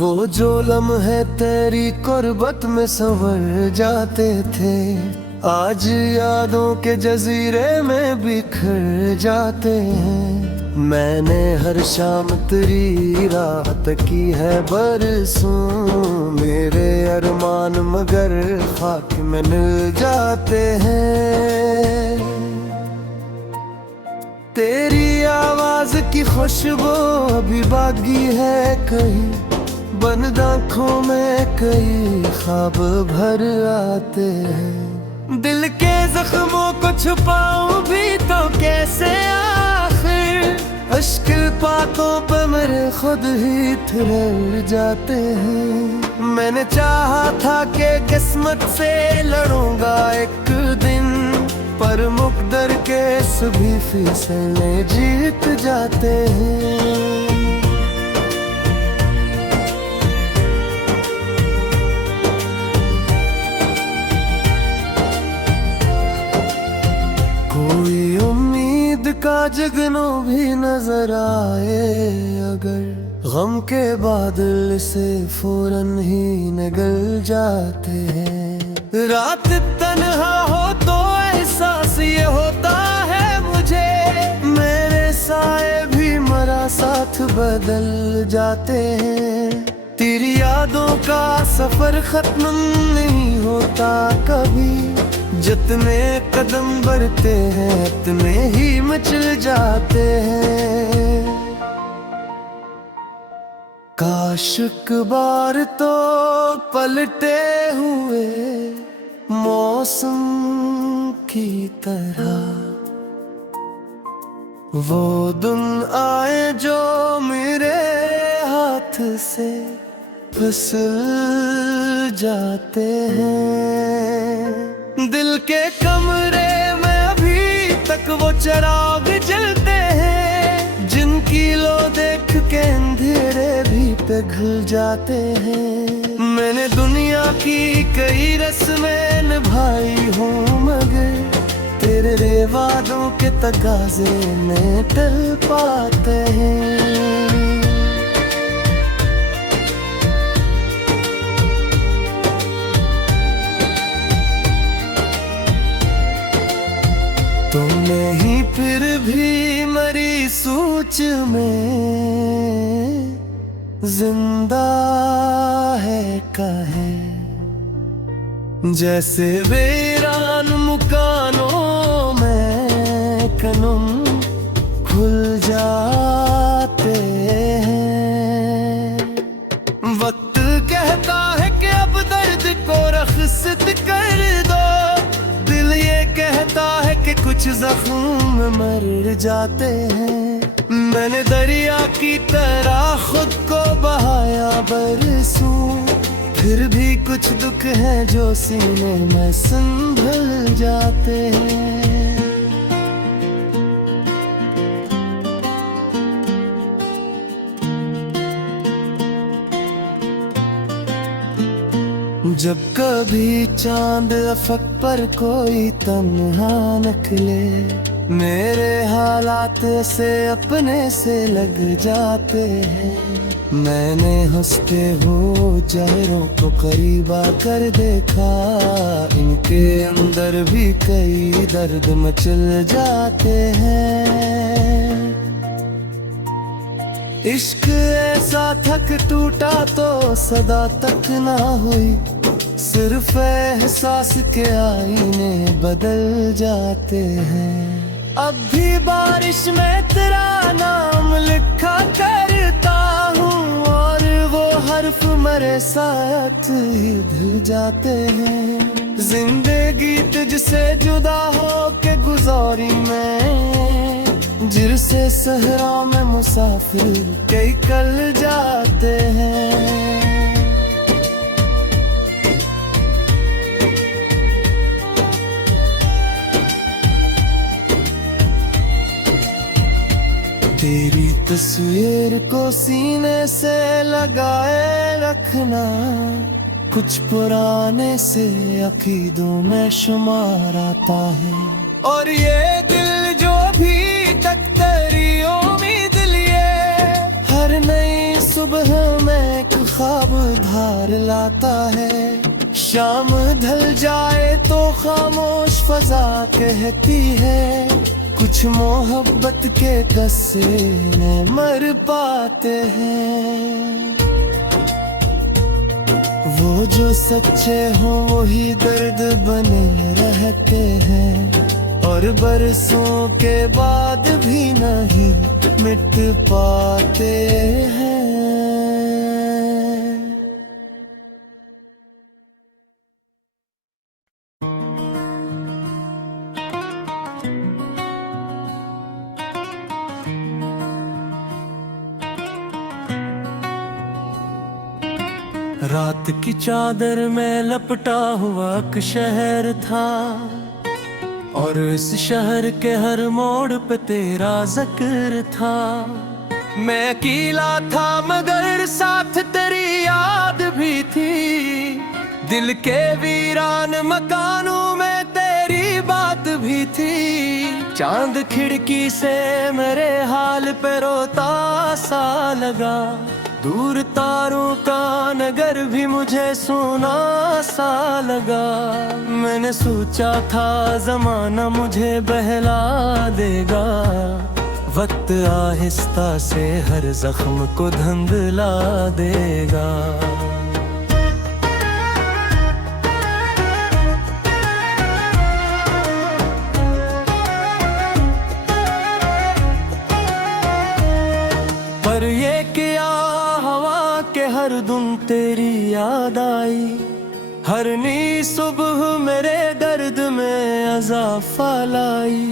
वो जो लम्हे तेरी कुर्बत में संवर जाते थे, आज यादों के जजीरे में बिखर जाते हैं। मैंने हर शाम तेरी रात की है बरसों, मेरे अरमान मगर खाक में मिल जाते हैं। तेरी आवाज की खुशबू अभी बाकी है कहीं, बंद आँखों में कई ख्वाब भर आते हैं। दिल के जख्मों को छुपाऊं भी तो कैसे, आखिर अश्क पातों पे मेरे खुद ही ठहर जाते हैं। मैंने चाहा था कि किस्मत से लड़ूंगा एक दिन, पर मुकद्दर के सभी फैसले जीत जाते हैं। कोई उम्मीद का जगनो भी नजर आए अगर, गम के बादल से फौरन ही निगल जाते हैं। रात तन्हा हो तो एहसास ये होता है मुझे, मेरे साए भी मरा साथ बदल जाते हैं। तेरी यादों का सफर खत्म नहीं होता कभी, जितने कदम बढ़ते हैं उतने ही मचल जाते हैं। काश एक बार तो पलटे हुए मौसम की तरह वो दिन आए जो मेरे हाथ से फिसल जाते हैं। दिल के कमरे में अभी तक वो चिराग जलते हैं, जिनकी लो देख के अंधेरे भी पिघल जाते हैं। मैंने दुनिया की कई रस्में निभाई हूँ मगर तेरे वादों के तगाजे में टल पाते हैं। तुमने ही फिर भी मरी सोच में जिंदा है कहे, जैसे वीरान मकानों में कनुम खुल जाते हैं। वक्त कहता है कि अब दर्द को रख्सत कर दो, दिल ये कहता है कि कुछ जख्म मर जाते हैं। मैंने दरिया की तरह खुद को बहाया बरसों, फिर भी कुछ दुख है जो सीने में संभल जाते हैं। जब कभी चांद अफक पर कोई तन्हा निकले, मेरे हालात से अपने से लग जाते हैं। मैंने हंसते हुए चेहरों को करीब आकर देखा, इनके अंदर भी कई दर्द मचल जाते हैं। इश्क ऐसा थक टूटा तो सदा तक ना हुई, सिर्फ एहसास के आईने बदल जाते हैं। अब भी बारिश में तेरा नाम लिखा करता हूँ, और वो हर्फ मेरे साथ ही धुल जाते हैं। जिंदगी तुझसे जुदा हो के गुजारी में, जिरसे सहरा में मुसाफिर कई कल जाते हैं। तेरी तस्वीर को सीने से लगाए रखना, कुछ पुराने से अकीदों में शुमार आता है। और ये दिल जो भी तक तेरी उम्मीद लिए, हर नई सुबह में एक ख्वाब बहार लाता है। शाम ढल जाए तो खामोश फजा कहती है, कुछ मोहब्बत के कस्से में मर पाते हैं। वो जो सच्चे हो वही दर्द बने रहते हैं, और बरसों के बाद भी नहीं मिट पाते हैं। रात की चादर में लपटा हुआ एक शहर था, और इस शहर के हर मोड़ पे तेरा जिक्र था। मैं अकेला था मगर साथ तेरी याद भी थी, दिल के वीरान मकानों में तेरी बात भी थी। चांद खिड़की से मेरे हाल पे रोता सा लगा, दूर तारों का नगर भी मुझे सुना सा लगा। मैंने सोचा था जमाना मुझे बहला देगा, वक्त आहिस्ता से हर जख्म को धुंधला देगा। पर ये किया हवा के हर धुन तेरी याद आई, हर नी सुबह मेरे दर्द में अज़ाफ़ा लाई।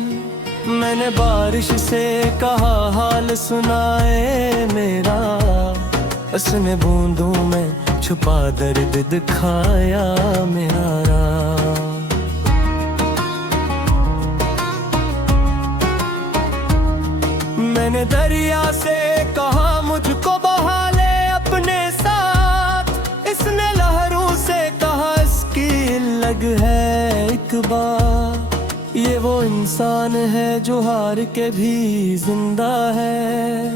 मैंने बारिश से कहा हाल सुनाए मेरा, उसने बूंदों में छुपा दर्द दिखाया मेरा। मैंने दरिया से कहा मुझको बहा ले अपने साथ, इसने लहरों से कहा इसकी लग है एक बार। ये वो इंसान है जो हार के भी जिंदा है,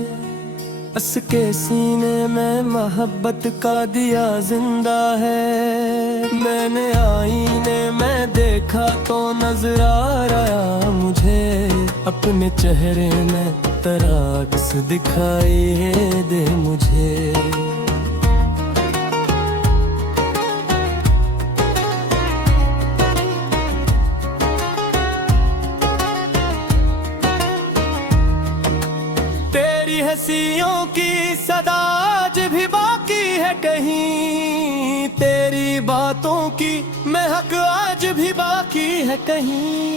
उसके सीने में मोहब्बत का दिया जिंदा है। मैंने आईने में देखा तो नजर आ रहा मुझे, अपने चेहरे में तराक्स दिखाई दे मुझे। तेरी हंसियों की सदा आज भी बाकी है कहीं, तेरी बातों की महक आज भी बाकी है कहीं।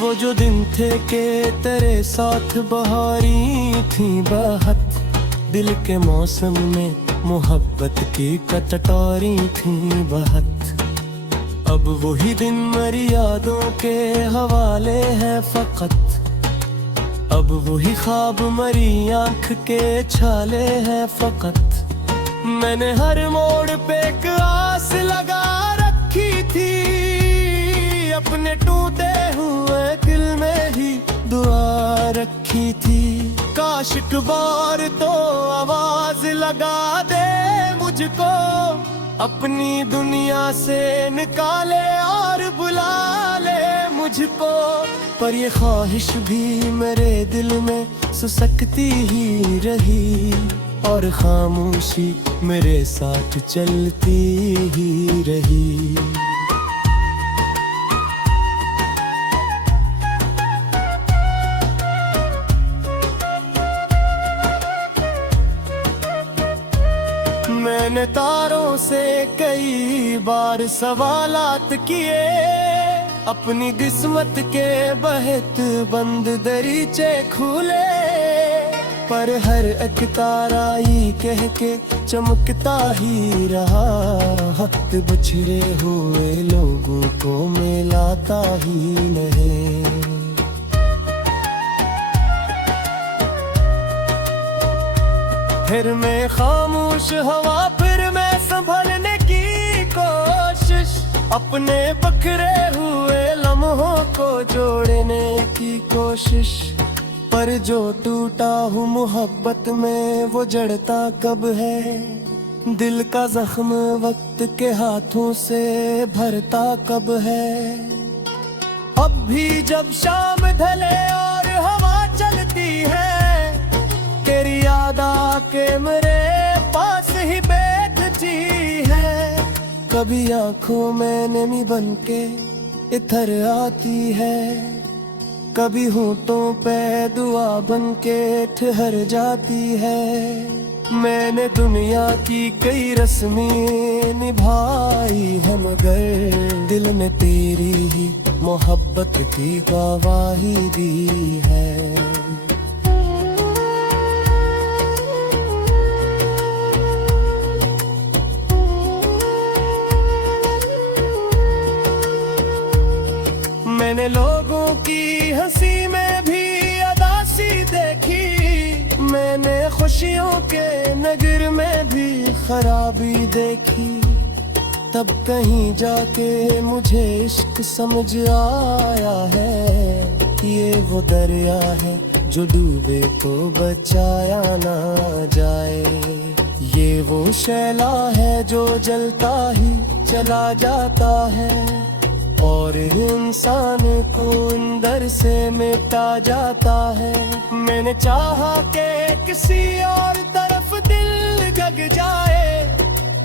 वो जो दिन थे के तेरे साथ बहारी थी बहत, दिल के मौसम में मोहब्बत की कटोरी थी बहत। अब वही दिन मेरी यादों के हवाले हैं फकत, अब वही ख्वाब मरी आंख के छाले हैं फकत। मैंने हर मोड़ पे एक आस लगा रखी थी, अपने टूटे हुए दिल में ही दुआ रखी थी। काश एक बार तो आवाज लगा दे मुझको, अपनी दुनिया से निकाले और बुला ले मुझको। पर ये ख्वाहिश भी मेरे दिल में सुसकती ही रही, और खामोशी मेरे साथ चलती ही रही। मैंने तारों से कई बार सवालात किए, अपनी किस्मत के बहत बंद दरीचे खुले। पर हर एक तारा ही कह के चमकता ही रहा, हक बिछड़े हुए लोगों को मिलाता ही नहीं। फिर मैं खामोश हवा, फिर मैं संभलने की कोशिश, अपने बखरे हुए लम्हों को जोड़ने की कोशिश। पर जो टूटा हूँ मोहब्बत में वो जड़ता कब है, दिल का जख्म वक्त के हाथों से भरता कब है। अब भी जब शाम ढले और हवा चलती है, तेरी याद आके मेरे पास ही बैठती है। कभी आंखों में नमी बनके इधर आती है, कभी होठों पे दुआ बनके ठहर जाती है। मैंने दुनिया की कई रस्में निभाई है, मगर दिल ने तेरी ही मोहब्बत की गवाही दी है। मैंने लोगों की हंसी में भी अदासी देखी, मैंने खुशियों के नगर में भी खराबी देखी। तब कहीं जाके मुझे इश्क समझ आया है, ये वो दरिया है जो डूबे तो बचाया ना जाए। ये वो शैला है जो जलता ही चला जाता है, और इंसान को अंदर से मिटा जाता है। मैंने चाहा कि किसी और तरफ दिल गग जाए,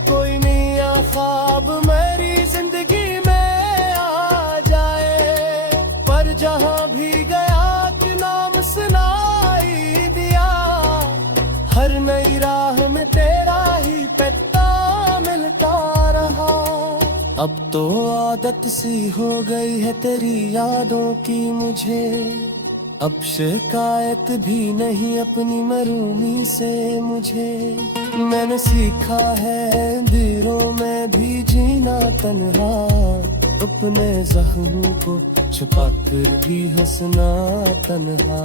कोई नया ख्वाब मेरी जिंदगी में आ जाए। पर जहां भी गया कि नाम सुनाई दिया, हर नई राह में तेरा ही पत्ता मिलता रहा। अब तो आदत सी हो गई है तेरी यादों की मुझे, अब शिकायत भी नहीं अपनी मरूमी से मुझे। मैंने सीखा है अंधेरों में भी जीना तन्हा, अपने जख्मों को छुपा कर भी हंसना तन्हा।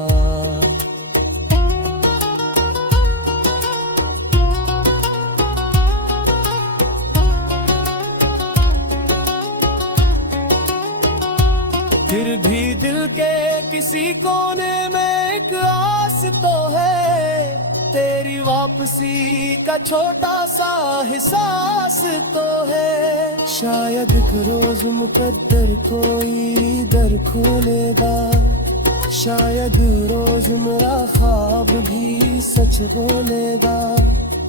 फिर भी दिल के किसी कोने में एक आस तो है, तेरी वापसी का छोटा सा एहसास तो है। शायद एक रोज मुकद्दर कोई दर खोलेगा, शायद रोज मेरा ख्वाब भी सच बोलेगा।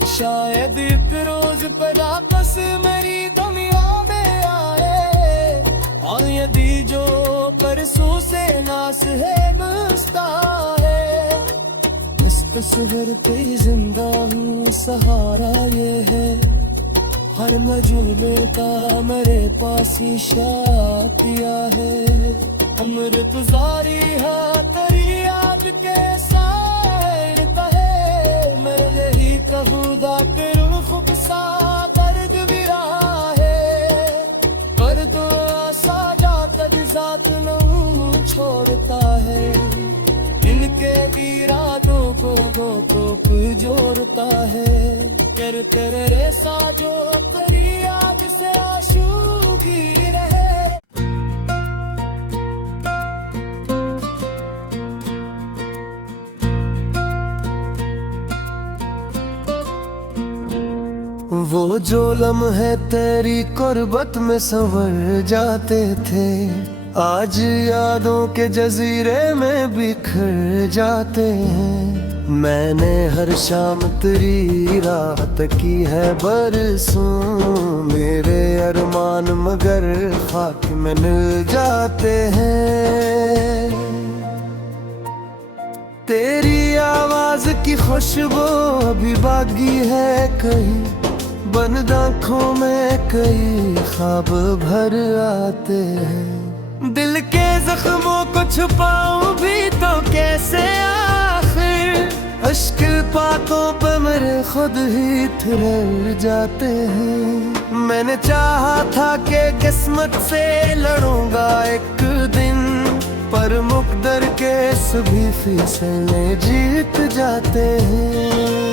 शायद एक रोज पर आपस मेरी दुनिया में आए, और यदि जो परसों से नास है मुस्ता है। इस तस्वीर पे जिंदा हूँ, सहारा ये है हर मजूबे का मेरे पास ईशा पिया है। अमृत जारी है तेरी याद के साथ है, मैं यही कहूँगा कि रुख सा दर्द भी रहा है। पर तो आशा जात नहीं छोड़ता है, इनके इरादों को जोड़ता है। कर कर रेसा जो तेरी याद से आशूगी रहे। वो जो लम्हे तेरी कुर्बत में संवर जाते थे, आज यादों के जजीरे में बिखर जाते हैं। मैंने हर शाम तेरी रात की है बरसों, मेरे अरमान मगर खाक में मिल जाते हैं। तेरी आवाज की खुशबू अभी बाकी है कहीं, बंद आँखों में कई ख्वाब भर आते हैं। दिल के जख्मों को छुपाऊं भी तो कैसे, आखिर अश्क पातों पे मेरे खुद ही ठहर जाते हैं। मैंने चाहा था कि किस्मत से लड़ूंगा एक दिन, पर मुकद्दर के सभी फैसले जीत जाते हैं।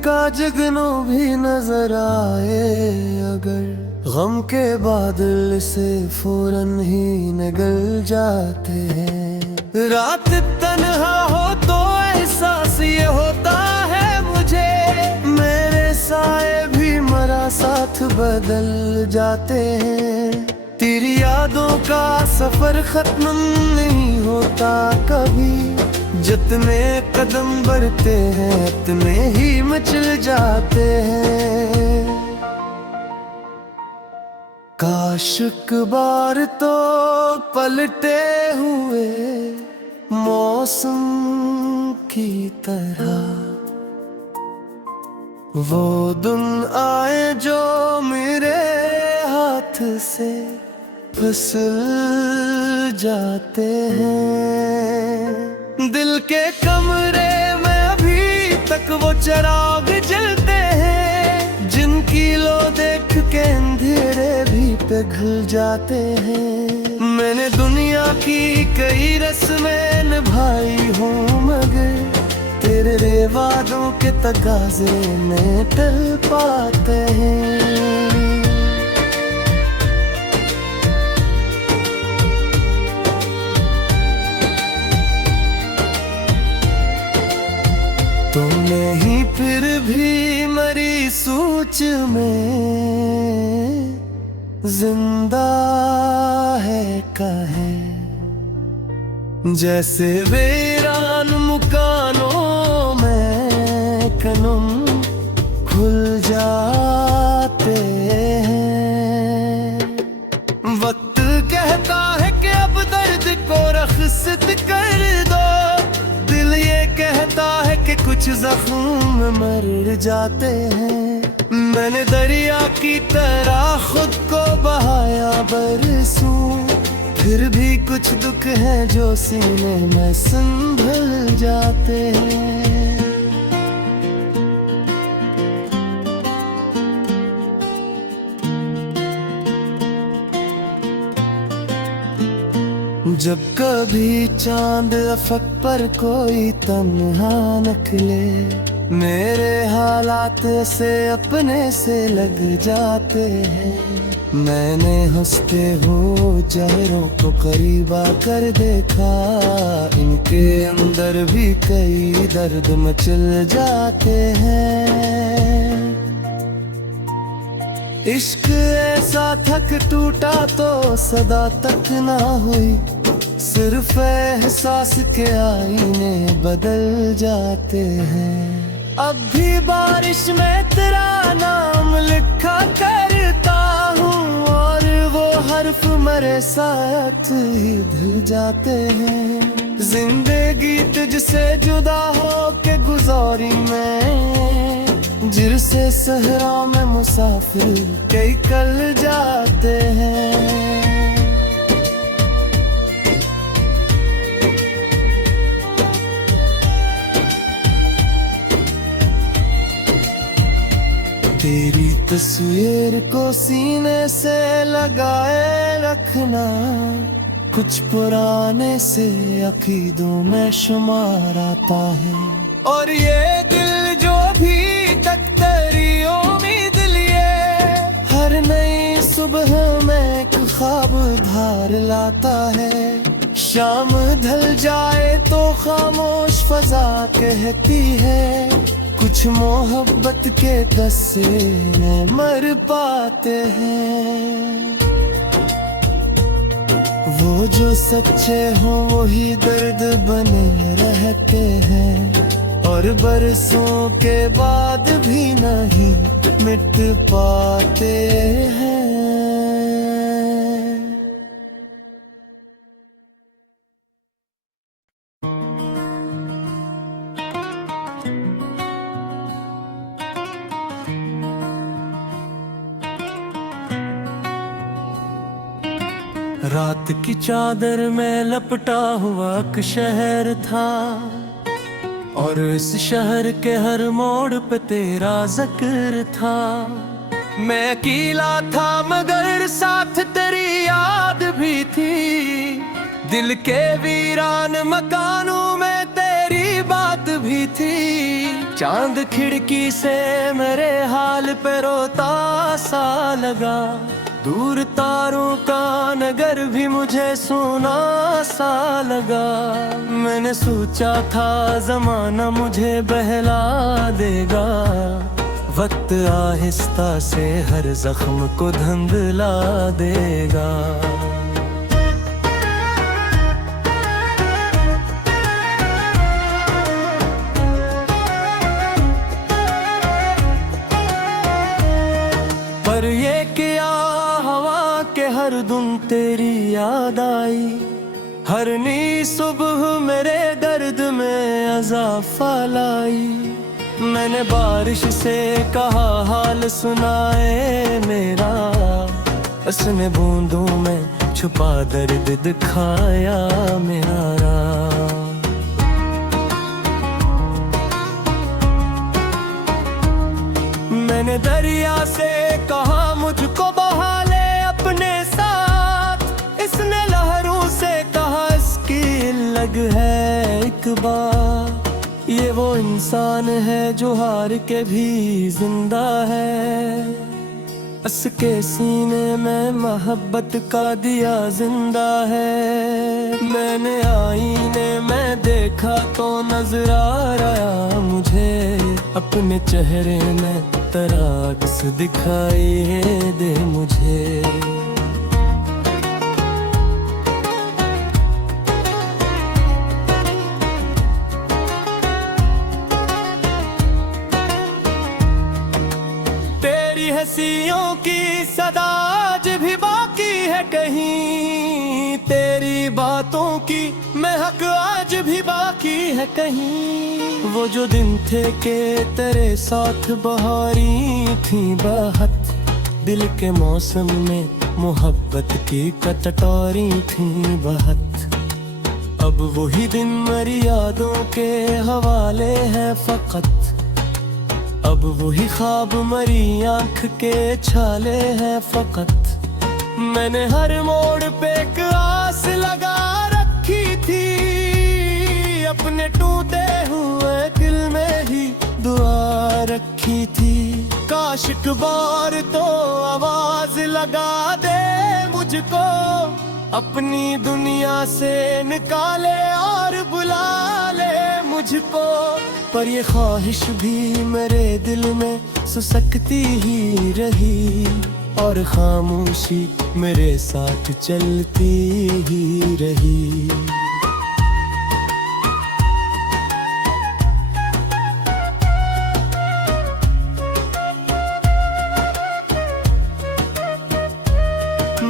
का जगनों भी नजर आए अगर, गम के बादल से फौरन ही निगल जाते हैं। रात तन्हा हो तो एहसास ये होता है मुझे, मेरे साए भी मरा साथ बदल जाते हैं। तेरी यादों का सफर खत्म नहीं होता कभी, जितने कदम बढ़ते हैं उतने ही मचल जाते हैं। काश एक बार तो पलटे हुए मौसम की तरह वो दिन आए जो मेरे हाथ से फिसल जाते हैं। दिल के कमरे में अभी तक वो चिराग जलते हैं, जिनकी लो देख के अंधेरे भी पिघल जाते हैं। मैंने दुनिया की कई रस्में निभाई हूँ, मगर तेरे वादों के तकाजे में टल पाते हैं। तुमने ही फिर भी मरी सोच में जिंदा है कहे, जैसे वीरान मकानों में कनम खुल जाते हैं। वक्त कहता है कि अब दर्द को रखसत कर दो, दिल ये कहता है कि कुछ जख्म मर जाते हैं। मैंने दरिया की तरह खुद को बहाया बरसों, फिर भी कुछ दुख है जो सीने में संभल जाते हैं। जब कभी चांद अफक पर कोई तन्हा निकले, मेरे हालात से अपने से लग जाते हैं। मैंने हंसते हुए चेहरों को करीब आकर देखा, इनके अंदर भी कई दर्द मचल जाते हैं। इश्क ऐसा थक टूटा तो सदा तक ना हुई, सिर्फ एहसास के आईने बदल जाते हैं। अब भी बारिश में तेरा नाम लिखा करता हूँ, और वो हर्फ मेरे साथ ही धुल जाते हैं। जिंदगी तुझसे जुदा हो के गुजारी में, जिरसे सहरा में मुसाफिर कई कल जाते हैं। तेरी तस्वीर को सीने से लगाए रखना, कुछ पुराने से अकीदों में शुमार आता है। और ये दिल जो भी तक तेरी उम्मीद लिए, हर नई सुबह में एक ख्वाब धार लाता है। शाम ढल जाए तो खामोश फजा कहती है, कुछ मोहब्बत के कस्से में मर पाते हैं। वो जो सच्चे हो वही दर्द बने रहते हैं, और बरसों के बाद भी नहीं मिट पाते हैं। रात की चादर में लपटा हुआ एक शहर था, और इस शहर के हर मोड़ पे तेरा जिक्र था। मैं अकेला था मगर साथ तेरी याद भी थी, दिल के वीरान मकानों में तेरी बात भी थी। चांद खिड़की से मेरे हाल पे रोता सा लगा, दूर तारों का नगर भी मुझे सोना सा लगा। मैंने सोचा था जमाना मुझे बहला देगा, वक्त आहिस्ता से हर जख्म को धुंधला देगा। पर ये किया हवा के हर धुन तेरी याद आई, हर नी सुबह मेरे दर्द में अज़ाफ़ा लाई। मैंने बारिश से कहा हाल सुनाए मेरा, उसने बूंदों में छुपा दर्द दिखाया मेरा। मैंने दरिया से कहा मुझको बहा ले अपने साथ, इसने लहरों से कहा इसकी लग है एक बात। ये वो इंसान है जो हार के भी जिंदा है, उसके सीने में मोहब्बत का दिया जिंदा है। मैंने आईने में देखा तो नजर आ रहा मुझे, अपने चेहरे में तेरा अक्स दिखाई दे मुझे। तेरी हंसियों की सदा आज भी बाकी है कहीं, तेरी बातों की महक आज भी बाकी है कहीं। वो जो दिन थे के तेरे साथ बहारी थी बहत, दिल के मौसम में मोहब्बत की कटोरी थी बहत। अब वही दिन मेरी यादों के हवाले हैं फकत, अब वही ख्वाब मरी आंख के छाले हैं फकत। मैंने हर मोड़ पे एक आस लगा रखी थी, अपने टूटे हुए दिल में ही दुआ रखी थी। काश एक बार तो आवाज लगा दे मुझको, अपनी दुनिया से निकाले और बुला ले मुझको। पर ये ख्वाहिश भी मेरे दिल में सुसकती ही रही, और खामोशी मेरे साथ चलती ही रही।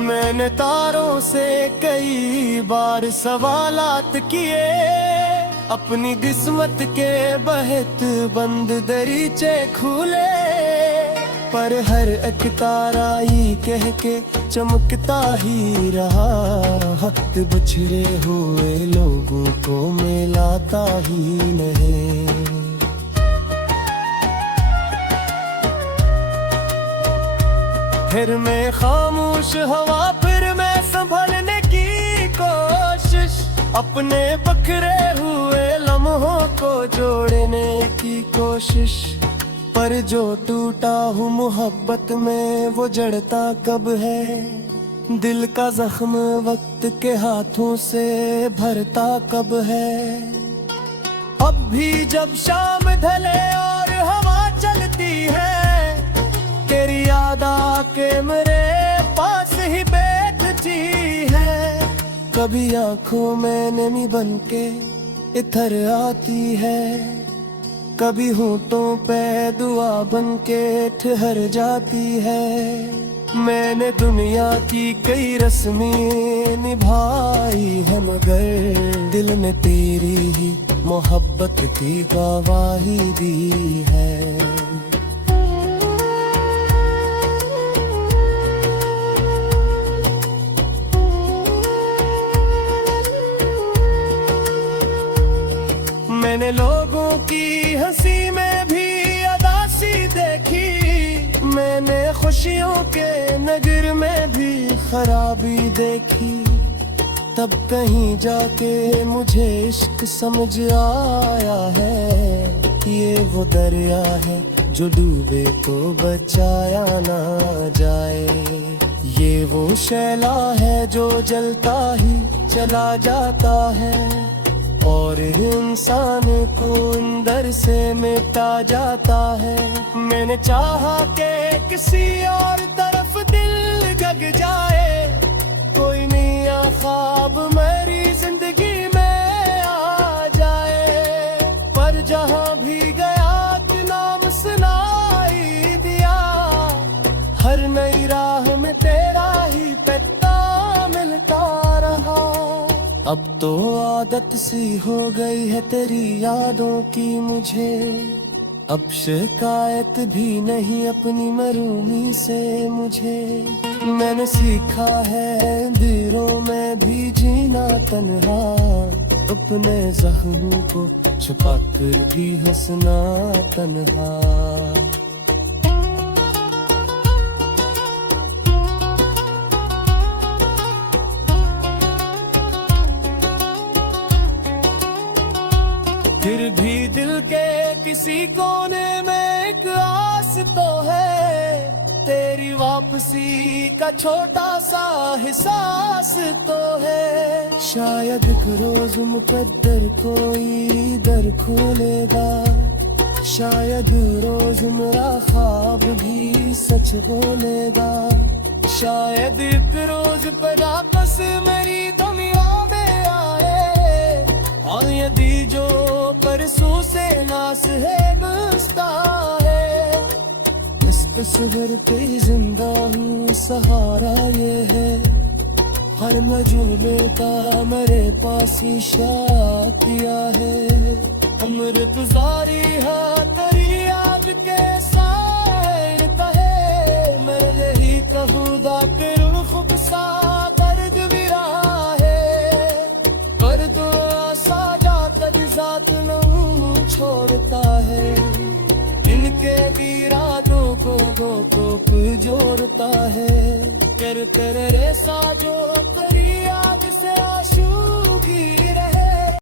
मैंने तारों से कई बार सवालात किए, अपनी किस्मत के बहत बंद दरीचे खुले। पर हर एक तारा ही कह के चमकता ही रहा, हक बिछड़े हुए लोगों को मिलाता ही नहीं। फिर मैं खामोश हवा, फिर मैं संभलने की कोशिश, अपने बखरे हुए लम्हों को जोड़ने की कोशिश। पर जो टूटा हूँ मोहब्बत में वो जड़ता कब है, दिल का जख्म वक्त के हाथों से भरता कब है। अब भी जब शाम ढले और हवा चलती है, तेरी याद आके मेरे पास ही बैठती है। कभी आंखों में नमी बनके इधर आती है, कभी होठों पे दुआ बनके ठहर जाती है। मैंने दुनिया की कई रस्में निभाई है, मगर दिल ने तेरी ही मोहब्बत की गवाही दी है। मैंने लोगों की हंसी में भी अदासी देखी, मैंने खुशियों के नगर में भी खराबी देखी। तब कहीं जाके मुझे इश्क समझ आया है, ये वो दरिया है जो डूबे तो बचाया ना जाए। ये वो शैला है जो जलता ही चला जाता है और इंसान को अंदर से मिटा जाता है। मैंने चाहा कि किसी और तरफ दिल जग जाए, कोई नया ख्वाब मेरी जिंदगी में आ जाए, पर जहां भी गया कि नाम सुनाई दिया, हर नई राह में तेरा ही पत्ता मिलता रहा। अब तो आदत सी हो गई है तेरी यादों की मुझे, अब शिकायत भी नहीं अपनी मरूमी से मुझे। मैंने सीखा है अंधेरों में भी जीना तन्हा, अपने जख्मों को छुपा कर भी हंसना तन्हा। फिर भी दिल के किसी कोने में एक आस तो है, तेरी वापसी का छोटा सा एहसास तो है। शायद एक रोज मुकद्दर कोई दर खोलेगा, शायद रोज मेरा ख्वाब भी सच बोलेगा, शायद एक रोज पर आपस मेरी दुनिया में आए, और यदि जो परसों से नास है बसता है, इस तस्वीर पे जिंदा हूँ सहारा ये है, हर मजूले का मेरे पास इशारा है। उम्र गुजारी है तेरी याद के साथ है, मैं यही कहूँगा कि खूब सा दर्द भी रहा है, पर तो साजा जात नहीं छोड़ता है, इनके इरादों को दो जोड़ता है। कर रे साजो तेरी याद से आशू